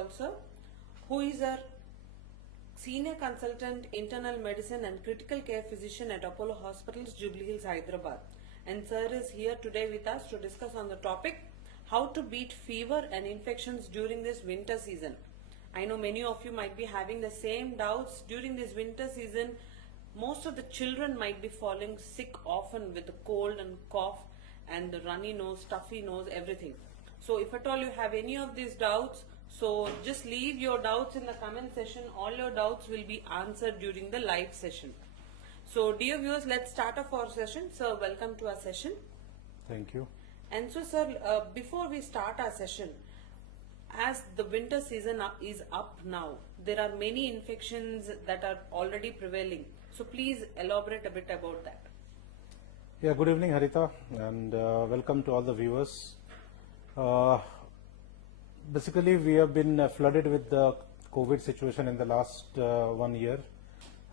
Paul sir, who is our Senior Consultant Internal Medicine and Critical Care Physician at Apollo Hospitals, Jubilee Hills, Hyderabad. And sir is here today with us to discuss on the topic how to beat fever and infections during this winter season. I know many of you might be having the same doubts during this winter season. Most of the children might be falling sick often with the cold and cough and the runny nose, stuffy nose, everything. So if at all you have any of these doubts, so just leave your doubts in the comment section. All your doubts will be answered during the live session. So dear viewers, let's start off our session. Sir, welcome to our session. Thank you. And so sir, before we start our session, as the winter season is up now, there are many infections that are already prevailing. So please elaborate a bit about that. Yeah, good evening, Harita, and welcome to all the viewers. Basically, we have been flooded with the COVID situation in the last 1 year,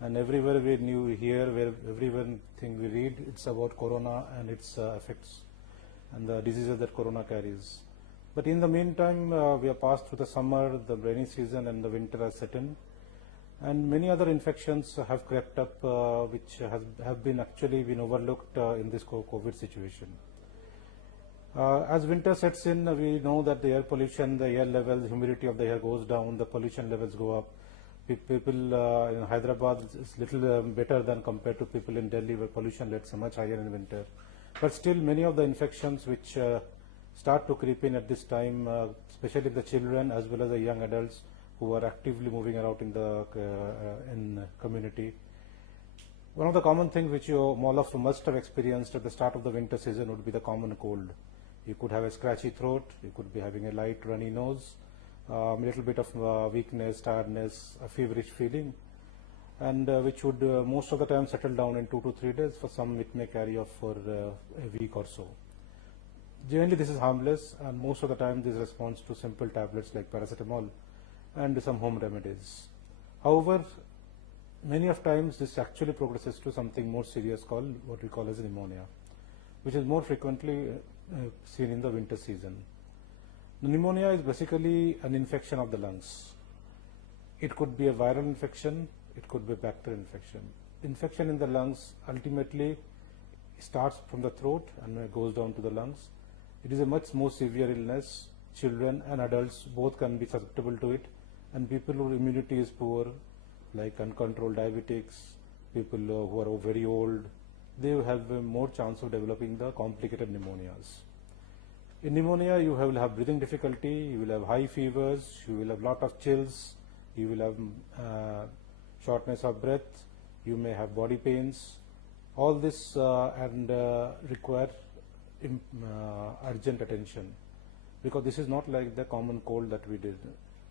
and everywhere we hear, where everyone thing we read, it's about corona and its effects and the diseases that corona carries. But in the meantime, we have passed through the summer, the rainy season, and the winter has set in. And many other infections have crept up, which have been actually been overlooked in this COVID situation. As winter sets in, we know that the air pollution, the air levels, humidity of the air goes down, the pollution levels go up. People in Hyderabad is little better than compared to people in Delhi, where pollution levels are much higher in winter. But still, many of the infections which start to creep in at this time, especially the children as well as the young adults who are actively moving around in the community. One of the common things which all of you must have experienced at the start of the winter season would be the common cold. You could have a scratchy throat, you could be having a light runny nose, a little bit of weakness, tiredness, a feverish feeling, and which would most of the time settle down in 2 to 3 days. For some it may carry off for a week or so. Generally this is harmless, and most of the time this responds to simple tablets like paracetamol and some home remedies. However, many of times this actually progresses to something more serious called what we call as pneumonia, which is more frequently seen in the winter season. The pneumonia is basically an infection of the lungs. It could be a viral infection, it could be a bacterial infection. Infection in the lungs ultimately starts from the throat and goes down to the lungs. It is a much more severe illness. Children and adults both can be susceptible to it, and people whose immunity is poor, like uncontrolled diabetics, people who are very old, they have more chance of developing the complicated pneumonias. In pneumonia, you will have breathing difficulty, you will have high fevers, you will have lot of chills, you will have shortness of breath, you may have body pains. All this and require urgent attention, because this is not like the common cold that we did.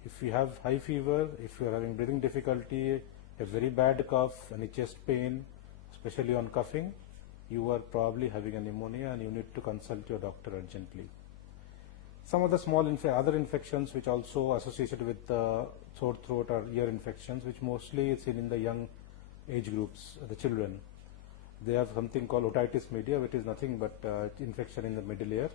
If you have high fever, if you are having breathing difficulty, a very bad cough, any chest pain, especially on coughing, you are probably having a pneumonia and you need to consult your doctor urgently. Some of the small other infections which also associated with sore throat or ear infections, which mostly is seen in the young age groups, the children. They have something called otitis media, which is nothing but infection in the middle ear,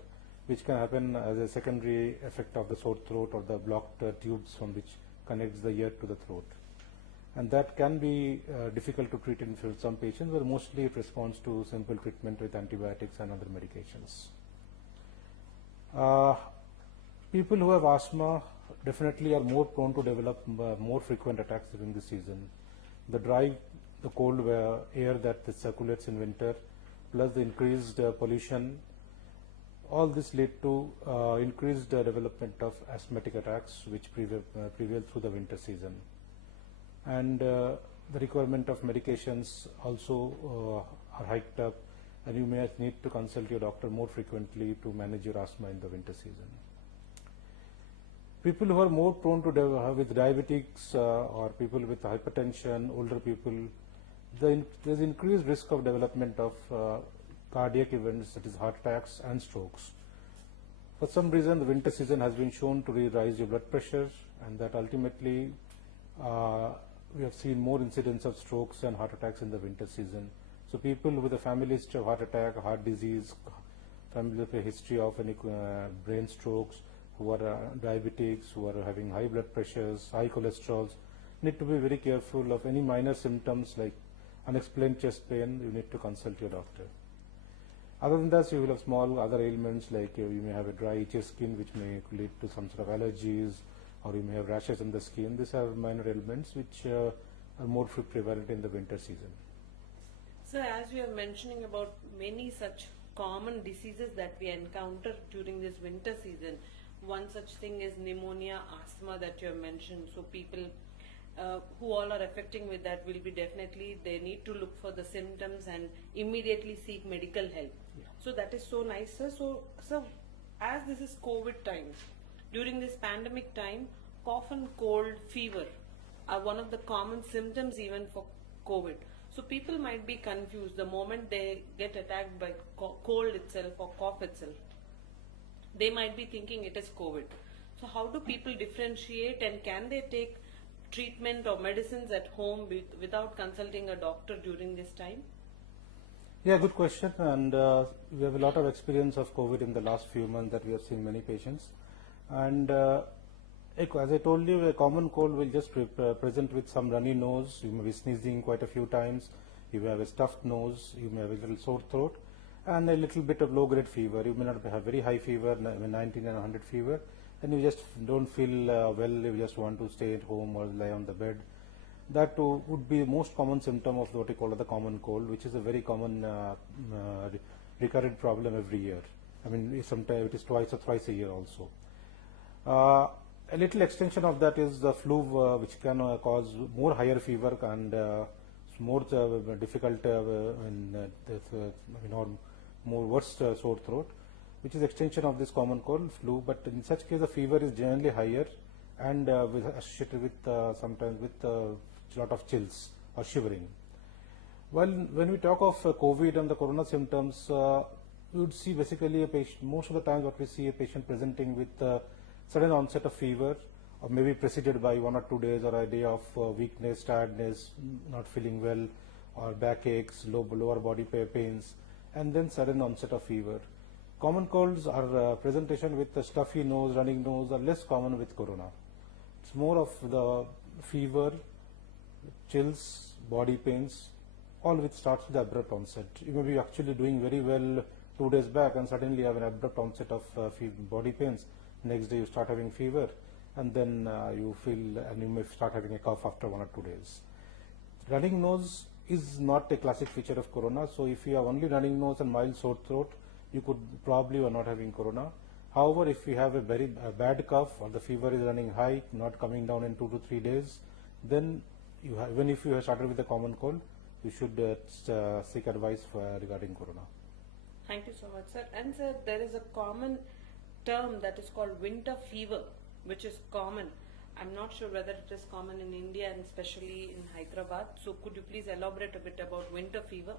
which can happen as a secondary effect of the sore throat or the blocked tubes from which connects the ear to the throat. And that can be difficult to treat in some patients, but mostly it responds to simple treatment with antibiotics and other medications. People who have asthma definitely are more prone to develop more frequent attacks during the season. The dry, the cold air that circulates in winter, plus the increased pollution, all this lead to increased development of asthmatic attacks, which prevail through the winter season. And the requirement of medications also are hiked up, and you may need to consult your doctor more frequently to manage your asthma in the winter season. People who are more prone to with diabetics or people with hypertension, older people, there's increased risk of development of cardiac events, that is heart attacks and strokes. For some reason, the winter season has been shown to rise your blood pressure, and that ultimately we have seen more incidence of strokes and heart attacks in the winter season. So people with a family history of heart attack, heart disease, family history of any brain strokes, who are diabetics, who are having high blood pressures, high cholesterols, need to be very careful of any minor symptoms like unexplained chest pain. You need to consult your doctor. Other than that, you will have small other ailments like you may have a dry itchy skin which may lead to some sort of allergies, or you may have rashes on the skin. These are minor ailments which are more prevalent in the winter season. So as we are mentioning about many such common diseases that we encounter during this winter season, one such thing is pneumonia, asthma that you have mentioned. So people who all are affecting with that will be definitely, they need to look for the symptoms and immediately seek medical help. Yeah. So that is so nice, sir. So as this is COVID times, during this pandemic time, cough and cold, fever are one of the common symptoms even for COVID. So people might be confused the moment they get attacked by cold itself or cough itself. They might be thinking it is COVID. So how do people differentiate, and can they take treatment or medicines at home without consulting a doctor during this time? Yeah, good question. And we have a lot of experience of COVID in the last few months that we have seen many patients. And as I told you, a common cold will just present with some runny nose. You may be sneezing quite a few times. You may have a stuffed nose. You may have a little sore throat and a little bit of low-grade fever. You may not have very high fever, 19 and 100 fever, and you just don't feel well. You just want to stay at home or lie on the bed. That would be the most common symptom of what we call the common cold, which is a very common recurrent problem every year. I mean, sometimes it is twice or thrice a year also. A little extension of that is the flu, which can cause more higher fever and more difficult or more worse sore throat, which is extension of this common cold flu. But in such case, the fever is generally higher and associated with sometimes with a lot of chills or shivering. Well, when we talk of COVID and the corona symptoms, we would see basically a patient, most of the time what we see a patient presenting with sudden onset of fever, or maybe preceded by 1 or 2 days or a day of weakness, tiredness, not feeling well, or backaches, lower body pains, and then sudden onset of fever. Common colds are presentation with a stuffy nose, running nose are less common with corona. It's more of the fever, chills, body pains, all which starts with abrupt onset. You may be actually doing very well 2 days back and suddenly have an abrupt onset of body pains. Next day you start having fever, and then you feel, and you may start having a cough after 1 or 2 days. Running nose is not a classic feature of corona, so if you have only running nose and mild sore throat, you could probably are not having corona. However, if you have a very bad cough or the fever is running high, not coming down in 2 to 3 days, then you have, even if you have started with a common cold, you should seek advice regarding corona. Thank you so much, sir. And sir, there is a common term that is called winter fever, which is common. I'm not sure whether it is common in India and especially in Hyderabad. So could you please elaborate a bit about winter fever?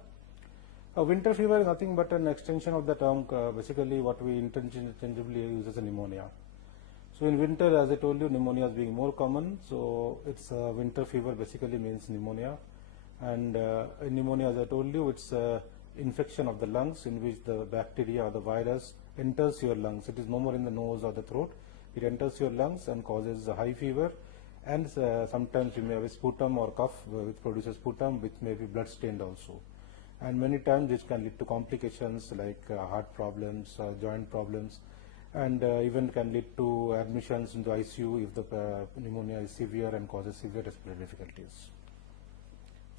Winter fever is nothing but an extension of the term, basically what we interchangeably use as a pneumonia. So in winter, as I told you, pneumonia is being more common. So it's winter fever basically means pneumonia. And in pneumonia, as I told you, it's infection of the lungs in which the bacteria or the virus enters your lungs. It is no more in the nose or the throat. It enters your lungs and causes a high fever, and sometimes you may have a sputum or cough which produces sputum, which may be blood stained also. And many times this can lead to complications like heart problems, joint problems, and even can lead to admissions into ICU if the pneumonia is severe and causes severe respiratory difficulties.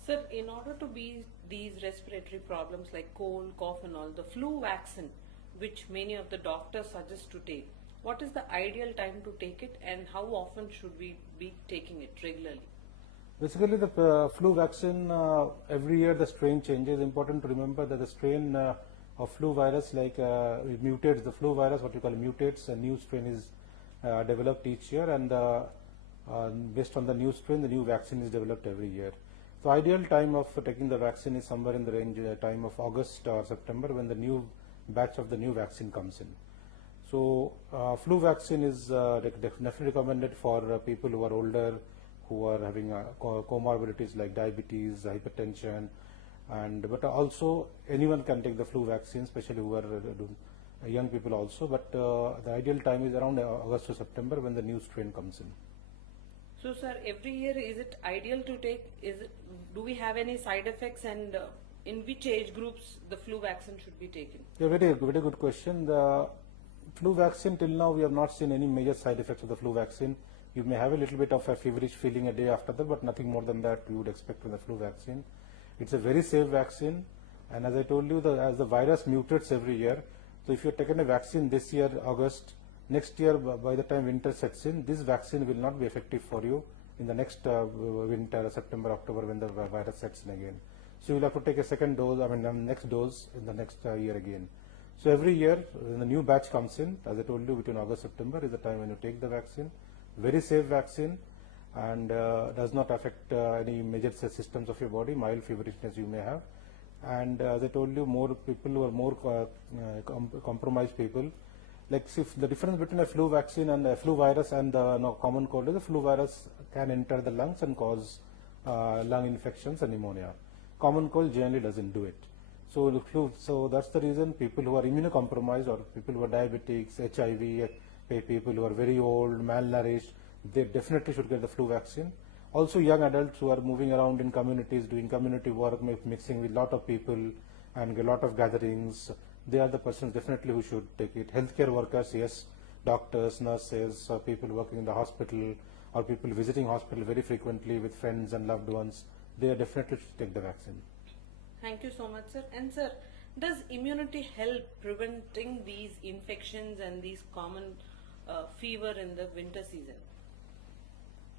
Sir, in order to beat these respiratory problems like cold, cough and all, the flu vaccine, which many of the doctors suggest to take, what is the ideal time to take it, and how often should we be taking it regularly? Basically, the flu vaccine, every year the strain changes. Important to remember that the strain of flu virus, like it mutates, the flu virus, what you call mutates, a new strain is developed each year, and based on the new strain, the new vaccine is developed every year. So ideal time of taking the vaccine is somewhere in the range time of August or September, when the new batch of the new vaccine comes in. So flu vaccine is definitely recommended for people who are older, who are having comorbidities like diabetes, hypertension, and but also anyone can take the flu vaccine, especially who are young people also, but the ideal time is around August to September when the new strain comes in. So, sir, every year is it ideal to take? Do we have any side effects, and in which age groups the flu vaccine should be taken? Yeah, very good question. The flu vaccine, till now we have not seen any major side effects of the flu vaccine. You may have a little bit of a feverish feeling a day after that, but nothing more than that we would expect from the flu vaccine. It's a very safe vaccine, and as I told you, as the virus mutates every year, so if you have taken a vaccine this year, August, next year by the time winter sets in, this vaccine will not be effective for you in the next winter, September, October, when the virus sets in again. So you will have to take a second dose, next dose in the next year again. So every year when the new batch comes in, as I told you, between August, September is the time when you take the vaccine. Very safe vaccine, and does not affect any major systems of your body, mild feverishness you may have. And as I told you, more people who are more compromised people, like if the difference between a flu vaccine and a flu virus and the common cold is the flu virus can enter the lungs and cause lung infections and pneumonia. Common cold generally doesn't do it. So the flu, so that's the reason people who are immunocompromised or people who are diabetics, HIV, people who are very old, malnourished, they definitely should get the flu vaccine. Also young adults who are moving around in communities, doing community work, mixing with a lot of people and a lot of gatherings, they are the persons definitely who should take it. Healthcare workers, yes, doctors, nurses, or people working in the hospital, or people visiting hospital very frequently with friends and loved ones, they definitely should take the vaccine. Thank you so much, sir. And sir, does immunity help preventing these infections and these common fever in the winter season?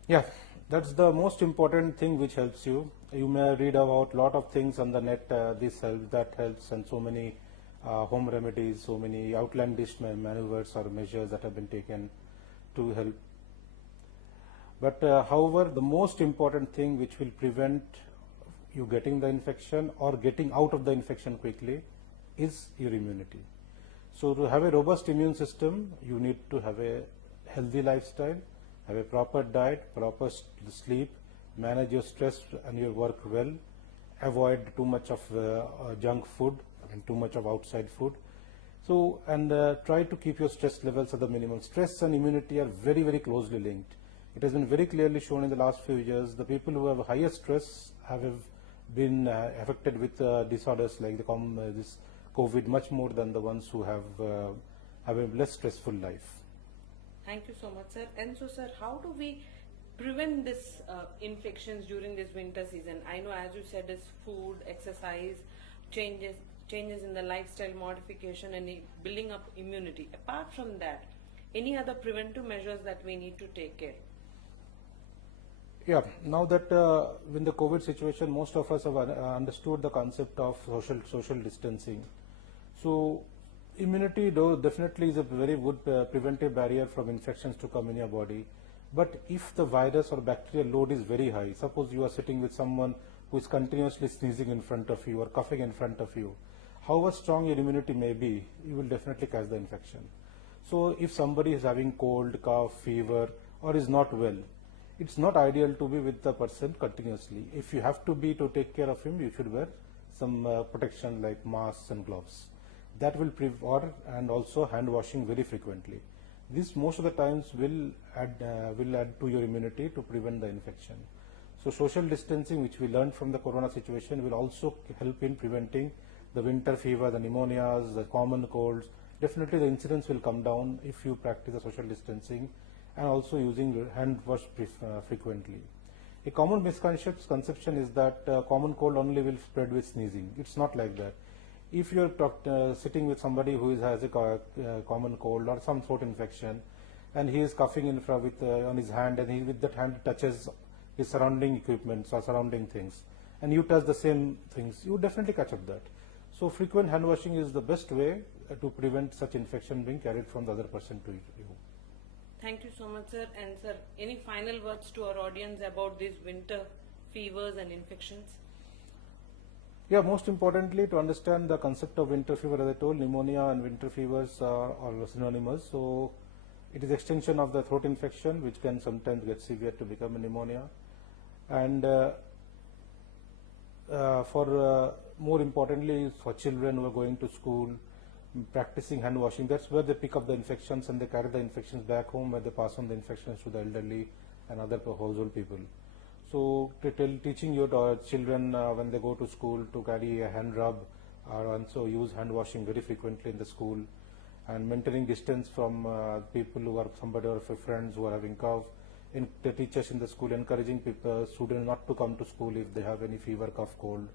Yeah, that's the most important thing which helps you. You may read about a lot of things on the net, this helps, that helps, and so many home remedies, so many outlandish maneuvers or measures that have been taken to help. But however, the most important thing which will prevent you getting the infection or getting out of the infection quickly is your immunity. So to have a robust immune system, you need to have a healthy lifestyle, have a proper diet, proper sleep, manage your stress and your work well, avoid too much of junk food and too much of outside food. So, and try to keep your stress levels at the minimum. Stress and immunity are very, very closely linked. It has been very clearly shown in the last few years, the people who have higher stress have been affected with disorders like this COVID much more than the ones who have a less stressful life. Thank you so much, sir. And so, sir, how do we prevent this infections during this winter season? I know, as you said, is food, exercise, changes in the lifestyle modification, and building up immunity. Apart from that, any other preventive measures that we need to take care? Yeah, now that in the COVID situation, most of us have understood the concept of social distancing. So immunity though definitely is a very good preventive barrier from infections to come in your body. But if the virus or bacterial load is very high, suppose you are sitting with someone who is continuously sneezing in front of you or coughing in front of you, however strong your immunity may be, you will definitely catch the infection. So if somebody is having cold, cough, fever, or is not well, it's not ideal to be with the person continuously. If you have to be to take care of him, you should wear some protection like masks and gloves. That will and also hand washing very frequently. This most of the times will add to your immunity to prevent the infection. So social distancing, which we learned from the corona situation, will also help in preventing the winter fever, the pneumonias, the common colds. Definitely the incidence will come down if you practice the social distancing and also using hand wash frequently. A common misconception is that common cold only will spread with sneezing. It's not like that. If you're sitting with somebody who has a common cold or some throat infection, and he is coughing on his hand, and he with that hand touches his surrounding equipment or surrounding things, and you touch the same things, you definitely catch up that. So frequent hand washing is the best way to prevent such infection being carried from the other person to you. Thank you so much, sir. And sir, any final words to our audience about these winter fevers and infections? Yeah, most importantly, to understand the concept of winter fever, as I told, pneumonia and winter fevers are synonymous. So it is extension of the throat infection, which can sometimes get severe to become a pneumonia. And more importantly, for children who are going to school, practicing hand washing. That's where they pick up the infections and they carry the infections back home, where they pass on the infections to the elderly and other household people. So teaching your children when they go to school to carry a hand rub, or also use hand washing very frequently in the school, and maintaining distance from people who are somebody or friends who are having cough. In the teachers in the school encouraging people, students not to come to school if they have any fever, cough, cold.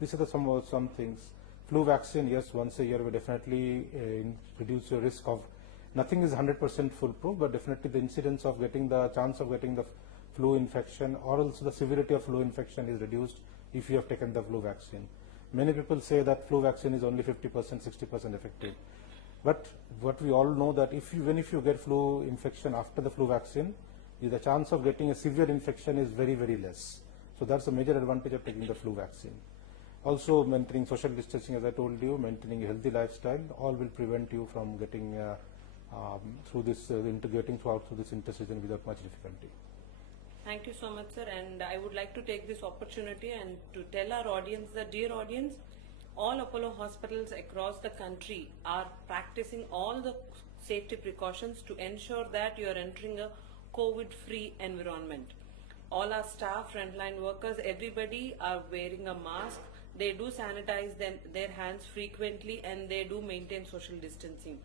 These are some things. Flu vaccine, yes, once a year will definitely reduce your risk of. Nothing is 100% foolproof, but definitely the incidence of getting the chance of getting the flu infection, or also the severity of flu infection is reduced if you have taken the flu vaccine. Many people say that flu vaccine is only 50%, 60% effective. But what we all know that even if you get flu infection after the flu vaccine, the chance of getting a severe infection is very, very less. So that's a major advantage of taking the flu vaccine. Also maintaining social distancing, as I told you, maintaining a healthy lifestyle, all will prevent you from getting through this integrating through this interseason without much difficulty. Thank you so much, sir. And I would like to take this opportunity and to tell our audience that, dear audience, all Apollo hospitals across the country are practicing all the safety precautions to ensure that you are entering a COVID-free environment. All our staff, frontline workers, everybody are wearing a mask. They do sanitize their hands frequently, and they do maintain social distancing.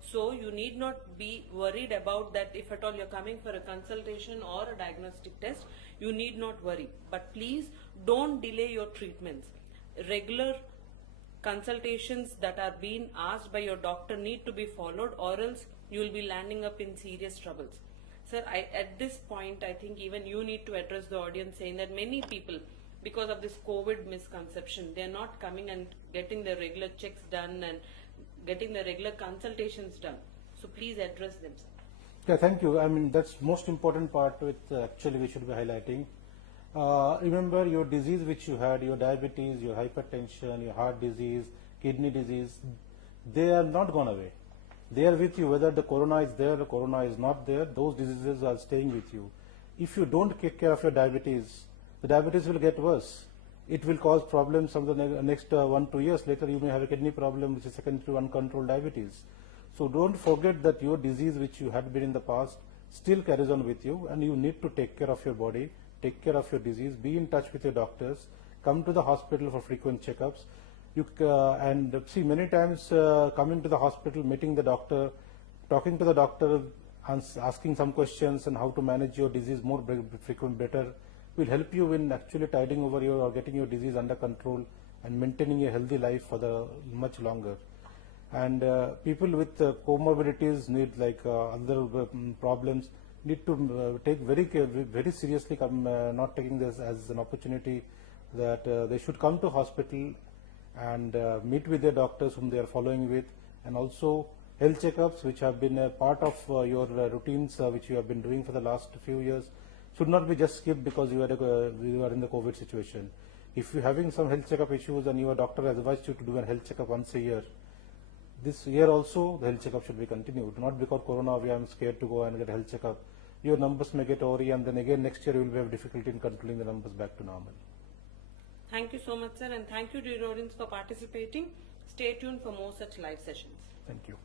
So you need not be worried about that. If at all you're coming for a consultation or a diagnostic test, you need not worry. But please don't delay your treatments. Regular consultations that are being asked by your doctor need to be followed, or else you will be landing up in serious troubles. Sir, at this point, I think even you need to address the audience, saying that many people, because of this COVID misconception, they are not coming and getting the regular checks done and getting the regular consultations done. So please address them, sir. Yeah, thank you. I mean, that's most important part with actually we should be highlighting. Remember your disease which you had, your diabetes, your hypertension, your heart disease, kidney disease, they are not gone away. They are with you, whether the corona is there or corona is not there, those diseases are staying with you. If you don't take care of your diabetes, the diabetes will get worse. It will cause problems from the next 1-2 years later. You may have a kidney problem, which is secondary to uncontrolled diabetes. So don't forget that your disease which you had been in the past still carries on with you, and you need to take care of your body, take care of your disease, be in touch with your doctors, come to the hospital for frequent checkups. And see, many times coming to the hospital, meeting the doctor, talking to the doctor, asking some questions and how to manage your disease more frequent, better, will help you in actually tiding over your or getting your disease under control and maintaining a healthy life for the much longer. And people with comorbidities need, like other problems, need to take very seriously, not taking this as an opportunity, that they should come to hospital and meet with their doctors whom they are following with, and also health checkups which have been a part of your routines which you have been doing for the last few years should not be just skipped because you are in the COVID situation. If you are having some health checkup issues and your doctor has advised you to do a health checkup once a year, this year also the health checkup should be continued. Not because corona we are scared to go and get a health checkup. Your numbers may get awry, and then again next year you will have difficulty in controlling the numbers back to normal. Thank you so much, sir, and thank you, dear audience, for participating. Stay tuned for more such live sessions. Thank you.